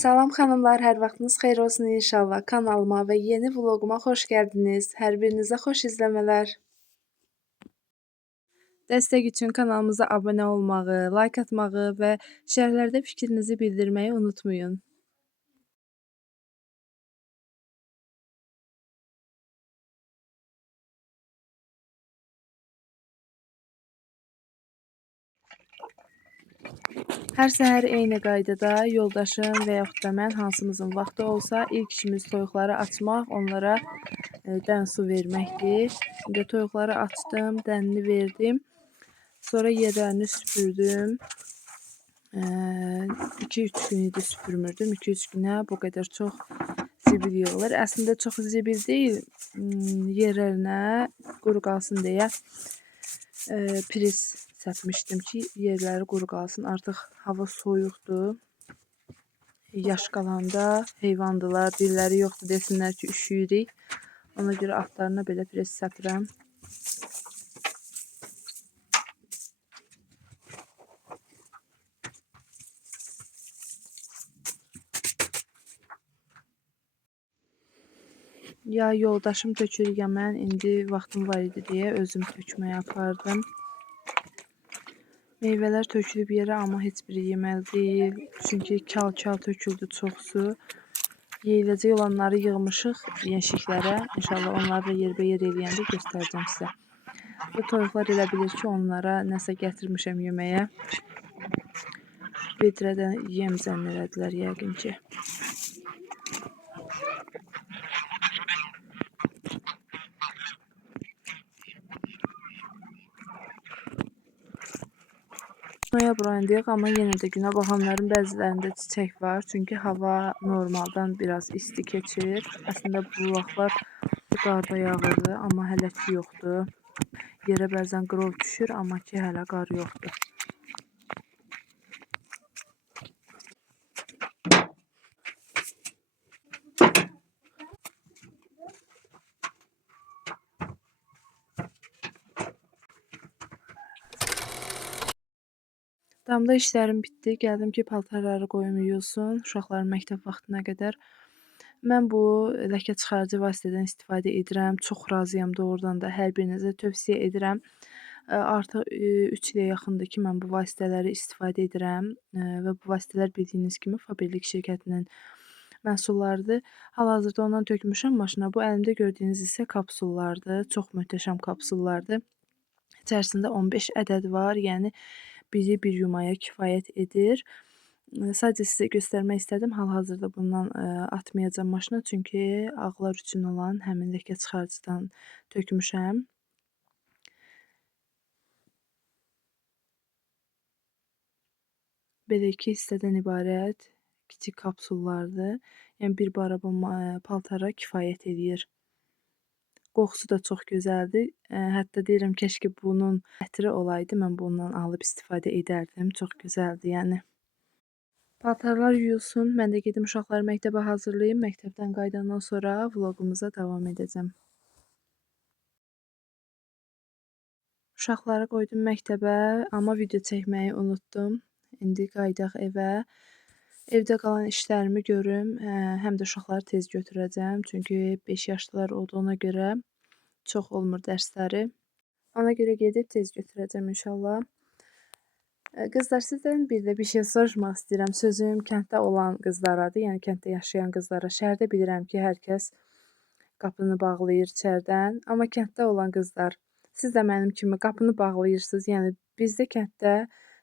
Salam xanımlar, hər vaxtınız xeyir olsun inşallah. Kanalıma və yeni vloquma xoş gəldiniz. Hər birinizə xoş izləmələr. Dəstək üçün kanalımıza abunə olmağı, like atmağı və şərhlərdə fikrinizi bildirməyi unutmayın. Hər səhər eyni qaydada yoldaşım və yaxud da mən hansımızın vaxtı olsa ilk işimiz toyuqları açmaq, onlara dən su verməkdir. İndi toyuqları açdım, dənini verdim. Sonra yerlərini süpürdüm. 2-3 gün idi süpürmürdüm. 2-3 günə bu qədər çox zibil yığılır. Əslində çox zibil deyil, yerlərinə quru qalsın deyə priz səpmişdim ki, yerləri quru qalsın. Artıq hava soyuqdur. Yaş qalanda heyvandılar, dilləri yoxdur desinlər ki, üşüyürük. Ona görə altlarına belə priz səpirəm. Ya yoldaşım tökür, ya mən indi vaxtım var idi deyə özüm tökməyə apardım. Meyvələr tökülüb yerə, amma heç biri yeməli deyil. Çünki kal-kal töküldü çox su. Yeyiləcək olanları yığmışıq yeşiklərə. İnşallah onları da yerbəyer eləyəndə göstərəcəm sizə. Bu toyuqlar elə bilir ki, onlara nəsə gətirmişəm yeməyə. Vedrədən yem zənn elədilər yəqin ki. Noyabr ayındayıq, amma yenə də günə baxanların bəzilərində çiçək var. Çünki hava normaldan biraz isti keçir. Əslində bu vaxtlar qar da yağırdı, amma hələ ki yoxdur. Yerə bəzən qrov düşür, amma ki hələ qar yoxdur. Damda işlərim bitdi. Gəldim ki, paltarları qoyum yuyulsun. Uşaqların məktəb vaxtına qədər. Mən bu ləkə çıxarıcı vasitədən istifadə edirəm. Çox razıyam doğrudan da. Hər birinizə tövsiyə edirəm. Artıq 3 ilə yaxındır ki, mən bu vasitələri istifadə edirəm və bu vasitələr bildiyiniz kimi Faberlic şirkətinin məhsullarıdır. Hal-hazırda ondan tökmüşəm maşına. Bu əlimdə gördüyünüz isə kapsullardır. Çox möhtəşəm kapsullardır. İçərisində 15 ədəd var. Yəni biri bir yumaya kifayət edir. Sadəcə sizə göstərmək istədim. Hal-hazırda bundan atmayacağam maşına, çünki ağlar üçün olan həmin ləkə çıxarıcıdan tökmüşəm. Belə 2 hissədən ibarət kiçik kapsullardır. Yəni bir baraba paltara kifayət eləyir. Qoxusu da çox gözəldir. Hətta deyirəm, keşke bunun ətri olaydı, mən bundan alıb istifadə edərdim. Çox gözəldir, yəni. Paltarlar yuyulsun, mən də gedim uşaqları məktəbə hazırlayım. Məktəbdən qayıdandan sonra vloqumuza davam edəcəm. Uşaqları qoydum məktəbə, amma video çəkməyi unutdum. İndi qayıdaq evə. Evdə qalan işlərimi görüm, həm də uşaqları tez götürəcəm. Çünki 5 yaşlılar olduğuna görə çox olmur dərsləri. Ona görə gedib tez götürəcəm inşallah. Qızlar, sizdən bir də bir şey soruşmaq istəyirəm. Sözüm kənddə olan qızlaradır, yəni kənddə yaşayan qızlara. Şəhərdə bilirəm ki, hər kəs qapını bağlayır içərdən. Amma kənddə olan qızlar, siz də mənim kimi qapını bağlayırsınız. Yəni bizdə kənddə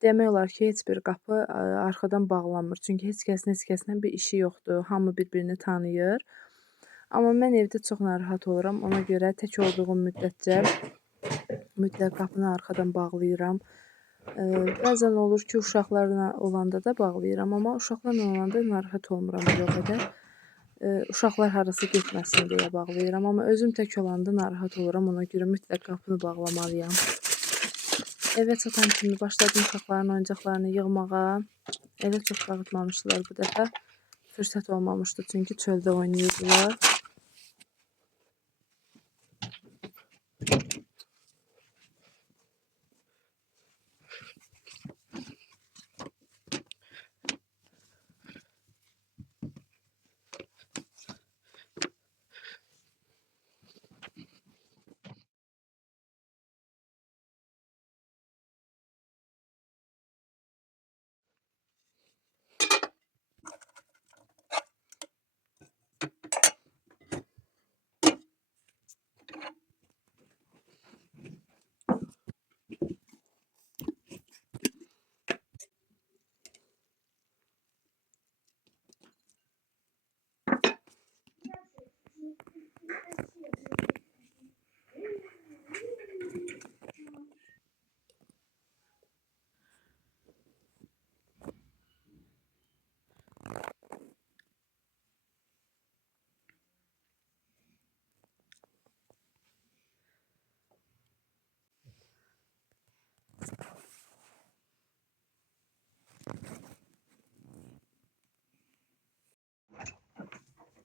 demək olar ki, heç bir qapı arxadan bağlanmır. Çünki heç kəslə bir işi yoxdur. Hamı bir-birini tanıyır. Amma mən evdə çox narahat oluram. Ona görə tək olduğum müddətcə mütləq qapını arxadan bağlayıram. Bəzən olur ki, uşaqlarla olanda da bağlayıram. Amma uşaqlarla olanda narahat olmuram bir o qədər. Uşaqlar harasa getməsin deyə bağlayıram. Amma özüm tək olanda narahat oluram. Ona görə mütləq qapını bağlamalıyam. Evə çatan kimi başladım uşaqların oyuncaqlarını yığmağa. Evə çox dağıtmamışdılar bu dəfə. Fürsət olmamışdı, çünki çöldə oynayırdılar.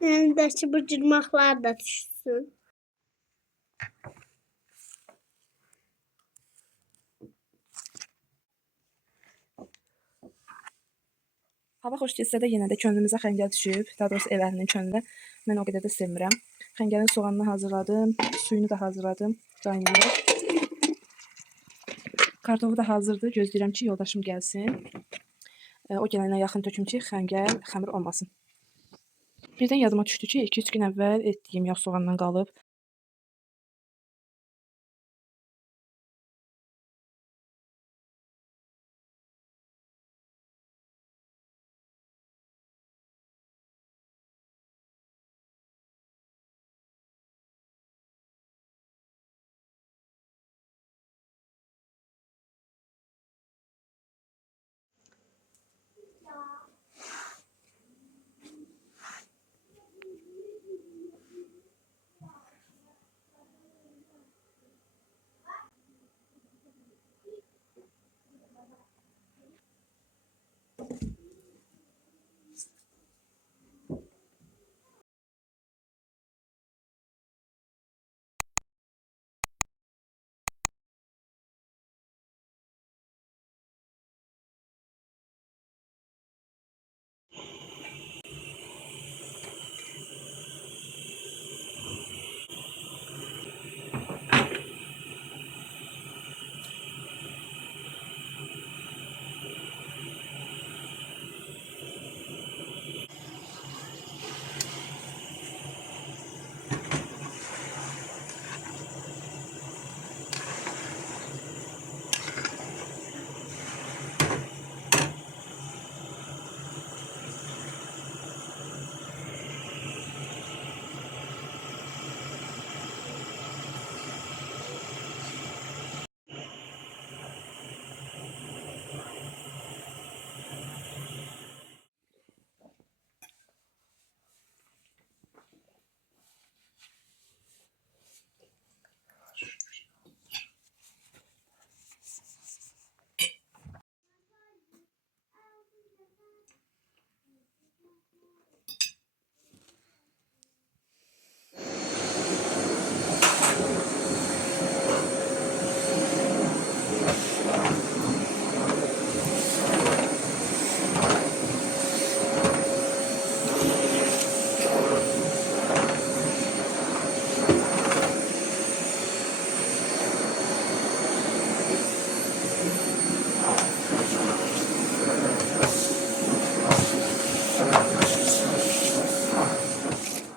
Yanındakı bu cırmaqlar da düşsün. Hava xoş getsə də yenə də könlümüzə xəngəl düşüb. Daha doğrusu ev əhlinin könlünə. Mən o qədər də sevmirəm. Xəngəlin soğanını hazırladım, suyunu da hazırladım. Qaynayır. Kartofu da hazırdır. Gözləyirəm ki, yoldaşım gəlsin. O gələnə yaxın töküm ki, xəngəl xəmir olmasın. Birdən yadıma düşdü ki, 2-3 gün əvvəl etdiyim yağ soğandan qalıb.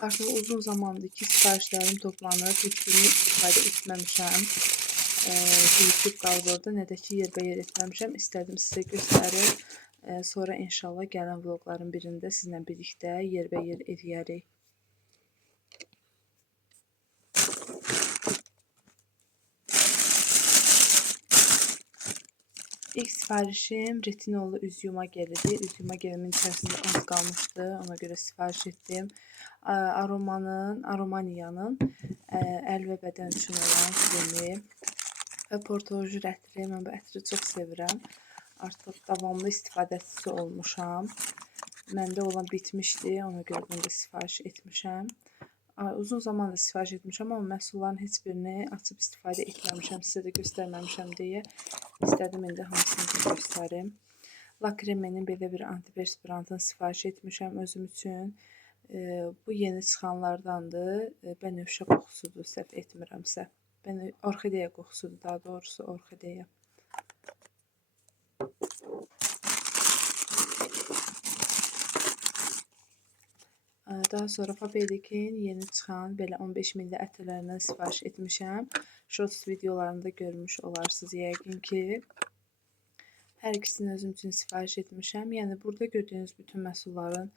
Artıq uzun zamandır ki, sifarişlərim toplanır. Heç birini istifadə etməmişəm. Birikib qalıb orada. Nə də ki, yerbəyer etməmişəm. İstədim sizə göstərim. Sonra inşallah gələn vloqların birində sizlə birlikdə yerbəyer eləyərik. İlk sifarişim retinollu üz yuma gelidir. Üz yuma gelimin içərisində az qalmışdı. Ona görə sifariş etdim. Aromaniyanın əl və bədən üçün olan kremi və portoloji ətri. Mən bu ətri çox sevirəm. Artıq davamlı istifadəçisi olmuşam. Məndə olan bitmişdi. Ona görə bunu da sifariş etmişəm. Uzun zamandır sifariş etmişəm, amma məhsulların heç birini açıb istifadə etməmişəm. Sizə də göstərməmişəm deyə istədim indi hamısını göstərim. Lakremenin belə bir antiperspirantını sifariş etmişəm özüm üçün. Bu yeni çıxanlardandır. Bənövşə qoxusudur, səhv etmirəmsə. Orxideya qoxusudur, daha doğrusu orxideya. Daha sonra Faberlikin yeni çıxan belə 15 milli ətələrindən sifariş etmişəm. Shorts videolarında görmüş olarsınız yəqin ki. Hər ikisini özüm üçün sifariş etmişəm. Yəni burada gördüyünüz bütün məhsulların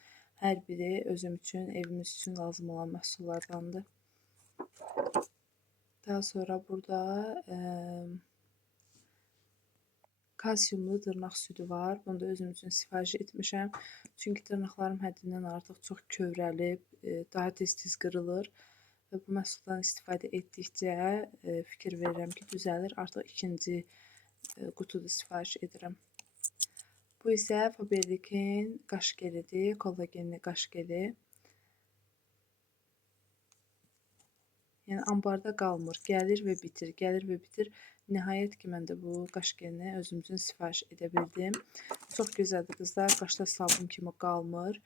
hər biri özüm üçün, evimiz üçün lazım olan məhsullardandır. Daha sonra burada kalsiumlu dırnaq südü var. Bunu da özüm üçün sifariş etmişəm. Çünki dırnaqlarım həddindən artıq çox kövrəlib, daha tez-tez qırılır. Və bu məhsuldan istifadə etdikcə fikir verirəm ki, düzəlir. Artıq ikinci qutuda sifariş edirəm. Bu isə Faberlikin qaş gelidir, kollagenli qaş geli. Yəni ambarda qalmır, gəlir və bitir, gəlir və bitir. Nəhayət ki, mən də bu qaş gelini özüm üçün sifariş edə bildim. Çox gözəldir qızlar, qaşda sabun kimi qalmır.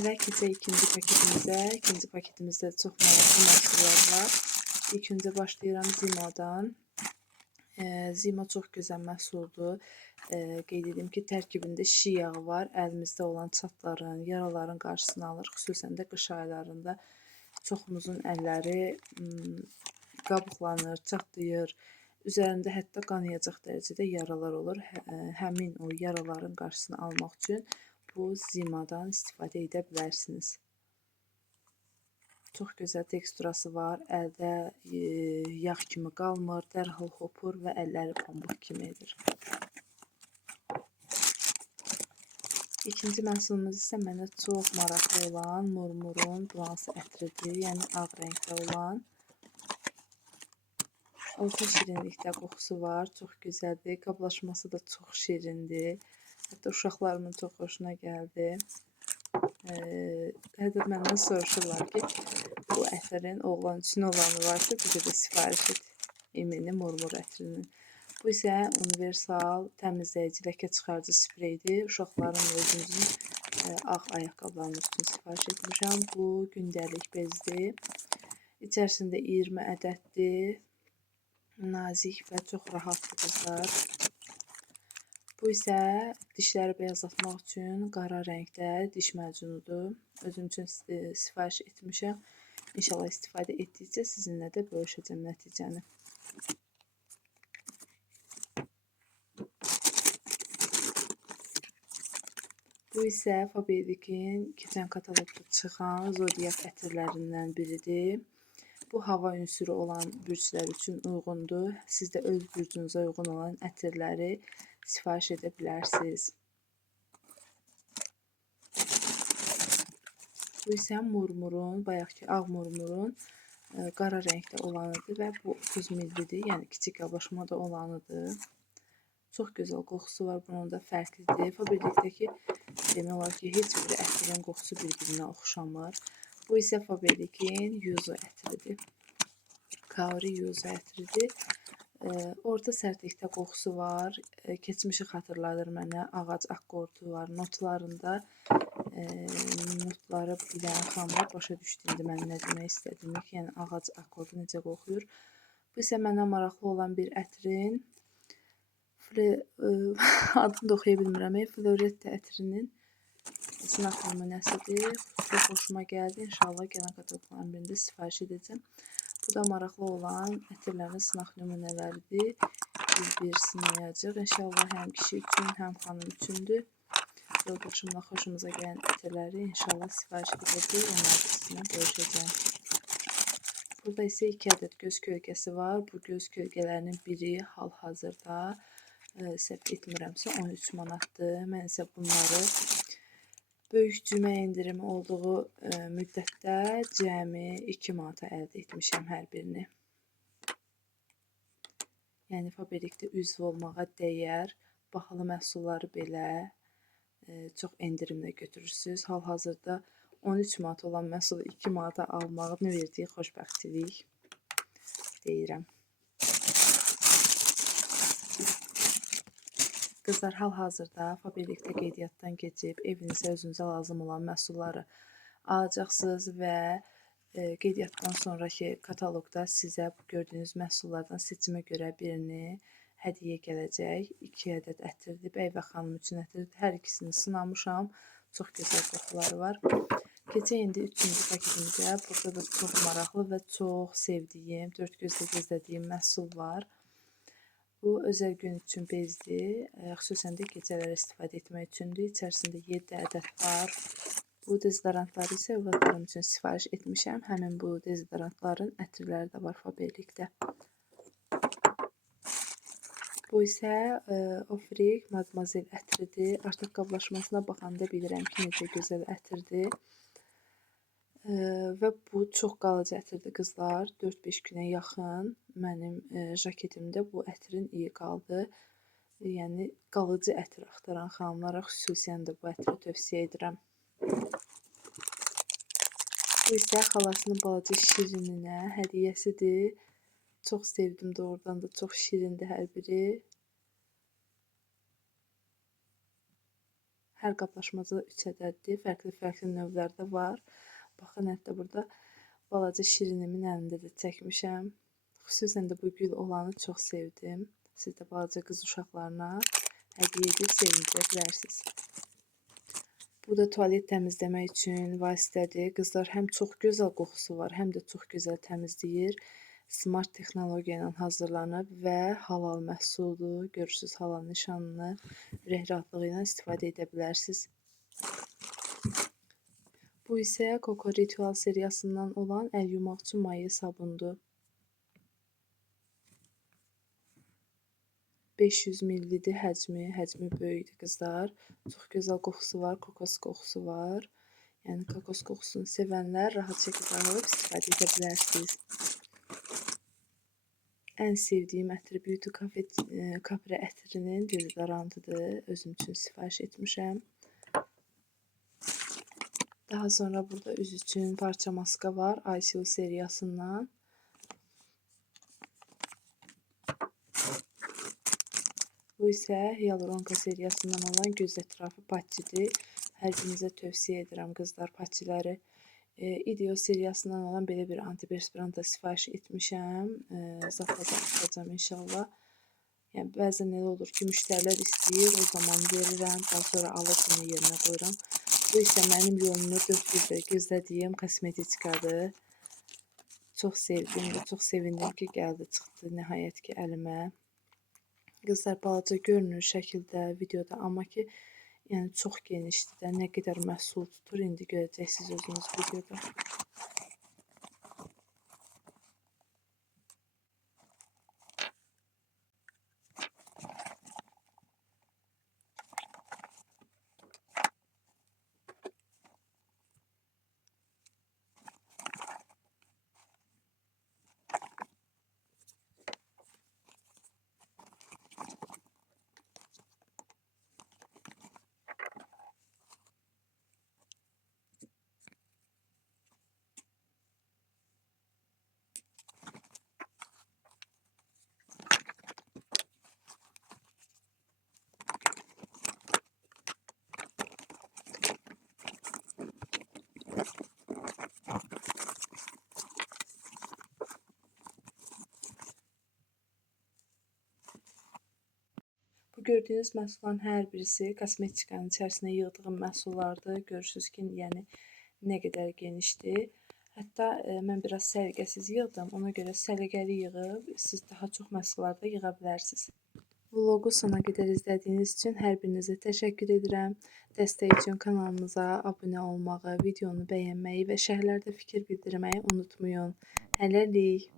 Və keçək ikinci paketimizə. İkinci paketimizdə çox maraqlı məhsullar var. İlk öncə başlayıram Zimadan. Zima çox gözəl məhsuldur. Qeyd edim ki, tərkibində şi yağı var. Əlimizdə olan çatların, yaraların qarşısını alır. Xüsusən də qış aylarında çoxumuzun əlləri qabıqlanır, çatlayır. Üzərində hətta qanayacaq dərəcədə yaralar olur. Həmin o yaraların qarşısını almaq üçün bu Zimadan istifadə edə bilərsiniz. Çox gözəl teksturası var. Əldə yağ kimi qalmır, dərhal hopur və əlləri pambıq kimi edir. İkinci məhsulumuz isə mənə çox maraqlı olan Murmurun blansı ətridir, yəni ağ rəngdə olan. Orta şirinlikdə qoxusu var, çox gözəldir. Qablaşması da çox şirindir. Hətta uşaqlarımın çox xoşuna gəldi. Hətta məndən soruşurlar ki, bu ətrin oğlan üçün olanı varsa, bizə də sifariş et. Emini Murmur ətrinin. Bu isə universal təmizləyici, ləkə çıxarıcı spreydir. Uşaqların və özümüzün ağ ayaqqabılarımız üçün sifariş etmişəm. Bu gündəlik bezdir. İçərisində 20 ədəddir. Nazik və çox rahatdır qızlar. Bu isə dişləri beyazlatmaq üçün qara rəngdə diş məcunudur. Özüm üçün sifariş etmişəm. İnşallah istifadə etdikcə sizinlə də bölüşəcəm nəticəni. Bu isə Faberic'in keçən kataloqda çıxan Zodiac ətirlərindən biridir. Bu hava ünsürü olan bürclər üçün uyğundur. Siz də öz bürcünüzə uyğun olan ətirləri sifariş edə bilərsiniz. Bu isə Murmurun, bayaqki ağ Murmurun qara rəngdə olanıdır və bu 30 ml-dir, yəni kiçik qablaşmada olanıdır. Çox gözəl qoxusu var, bunun da fərqlidir. Faberic'dəki demək olar ki, heç bir ətirin qoxusu bir-birinə oxşamır. Bu isə Faberic'in Yuzu ətridir. Kaori Yuzu ətridir. Orta sərtlikdə qoxusu var. Keçmişi xatırladır mənə. Ağac akkordu var. Notlarında notları bilən xanımlar başa düşdüyündə mən nə demək istədiyimi, yəni ağac akkordu necə qoxuyur. Bu isə mənə maraqlı olan bir ətrin adını da oxuya bilmirəm. Floretta ətrinin sınaq nümunəsidir. Çox xoşuma gəldi. İnşallah gələn kataloqların birində sifariş edəcəm. Bu da maraqlı olan ətirlərin sınaq nümunələridir. Biz bir sınayacaq. İnşallah həm kişi üçün, həm xanım üçündür. Yoldaşımla xoşumuza gələn ətirləri inşallah sifariş edəcək. Onları sizinlə bölüşəcəm. Burada isə 2 ədəd göz kölgəsi var. Bu göz kölgələrinin biri hal-hazırda səhv etmirəmsə 13 manatdır. Mən isə bunları böyük cümə indirimi olduğu müddətdə cəmi 2 manata əldə etmişəm hər birini. Yəni Faberic'də üzv olmağa dəyər, bahalı məhsulları belə çox endirimlə götürürsünüz. Hal-hazırda 13 manat olan məhsulu 2 manata almağın verdiyi xoşbəxtçilik deyirəm. Qızlar, hal-hazırda Faberic'də qeydiyyatdan keçib evinizə özünüzə lazım olan məhsulları alacaqsınız və qeydiyyatdan sonraki kataloqda sizə bu gördüyünüz məhsullardan seçimə görə birini hədiyyə gələcək. 2 ədəd ətirdir, bəy və xanım üçün ətirdir. Hər ikisini sınamışam. Çox gözəl qoxuları var. Keçək indi 3-cü paketimizə. Burada da çox maraqlı və çox sevdiyim, dörd gözlə gözlədiyim məhsul var. Bu özəl gün üçün bezdir. Xüsusən də gecələrə istifadə etmək üçündür. İçərisində 7 ədəd var. Bu dezodorantları isə övladlarım üçün sifariş etmişəm. Həmin bu dezodorantların ətirləri də var Faberic'də. Bu isə Ofrik Madmazel ətridir. Artıq qablaşmasına baxanda bilirəm ki, necə gözəl ətirdir. Və bu çox qalıcı ətirdir qızlar. 4-5 günə yaxın mənim jaketimdə bu ətrin iyi qaldı. yəni qalıcı ətir axtaran xanımlara xüsusən də bu ətri tövsiyə edirəm. Bu isə xalasının balaca şirininə hədiyyəsidir. Çox sevdim doğrudan da, çox şirindir hər biri. Hər qablaşmacada 3 ədəddir, fərqli-fərqli növlərdə var. Baxın, hətta burada balaca şirinimin əlində də çəkmişəm. Xüsusən də bu gül olanı çox sevdim. Siz də balaca qız uşaqlarına hədiyyə edib sevindirə bilərsiniz. Bu da tualet təmizləmək üçün vasitədir. Qızlar, həm çox gözəl qoxusu var, həm də çox gözəl təmizləyir. Smart texnologiya ilə hazırlanıb və halal məhsuldur. Görürsünüz halal nişanını, ürək rahatlığı ilə istifadə edə bilərsiniz. Bu isə Coco Ritual seriyasından olan əl yumaqçı maye sabundur. 500 ml-dir həcmi böyükdür qızlar. Çox gözəl qoxusu var, kokos qoxusu var. Yəni kokos qoxusunu sevənlər rahat şəkildə alıb istifadə edə bilərsiniz. Ən sevdiyim ətir Beauty Capri ətrinin dezodorantıdır. Özüm üçün sifariş etmişəm. Daha sonra burada üz üçün parça maska var ICO seriyasından. Bu isə Hyaluronka seriyasından olan göz ətrafı patçidir. Hər birinizə tövsiyə edirəm qızlar patçiləri. IDEO seriyasından olan belə bir antiperspirant da sifariş etmişəm. Zaplaza atacağım inşallah. Yəni bəzən elə olur ki, müştərilər istəyir, o zaman verirəm, daha sonra alıb bunu yerinə qoyuram. Bu isə mənim yolunu 4 gündür gözlədiyim kosmetikadır. Çox sevdim və çox sevindim ki, gəldi, çıxdı nəhayət ki əlimə. Qızlar, balaca görünür şəkildə, videoda, amma ki, yəni çox genişdir də, nə qədər məhsul tutur, indi görəcəksiniz özünüz videoda. Bu gördüyünüz məhsulların hər birisi kosmetikanın içərisinə yığdığım məhsullardır. Görürsünüz ki, yəni nə qədər genişdir. Hətta mən biraz səliqəsiz yığdım. Ona görə səliqəli yığıb siz daha çox məhsullar da yığa bilərsiniz. Vlogu sona qədər izlədiyiniz üçün hər birinizə təşəkkür edirəm. Dəstək üçün kanalımıza abunə olmağı, videonu bəyənməyi və şərhlərdə fikir bildirməyi unutmayın. Hələlik.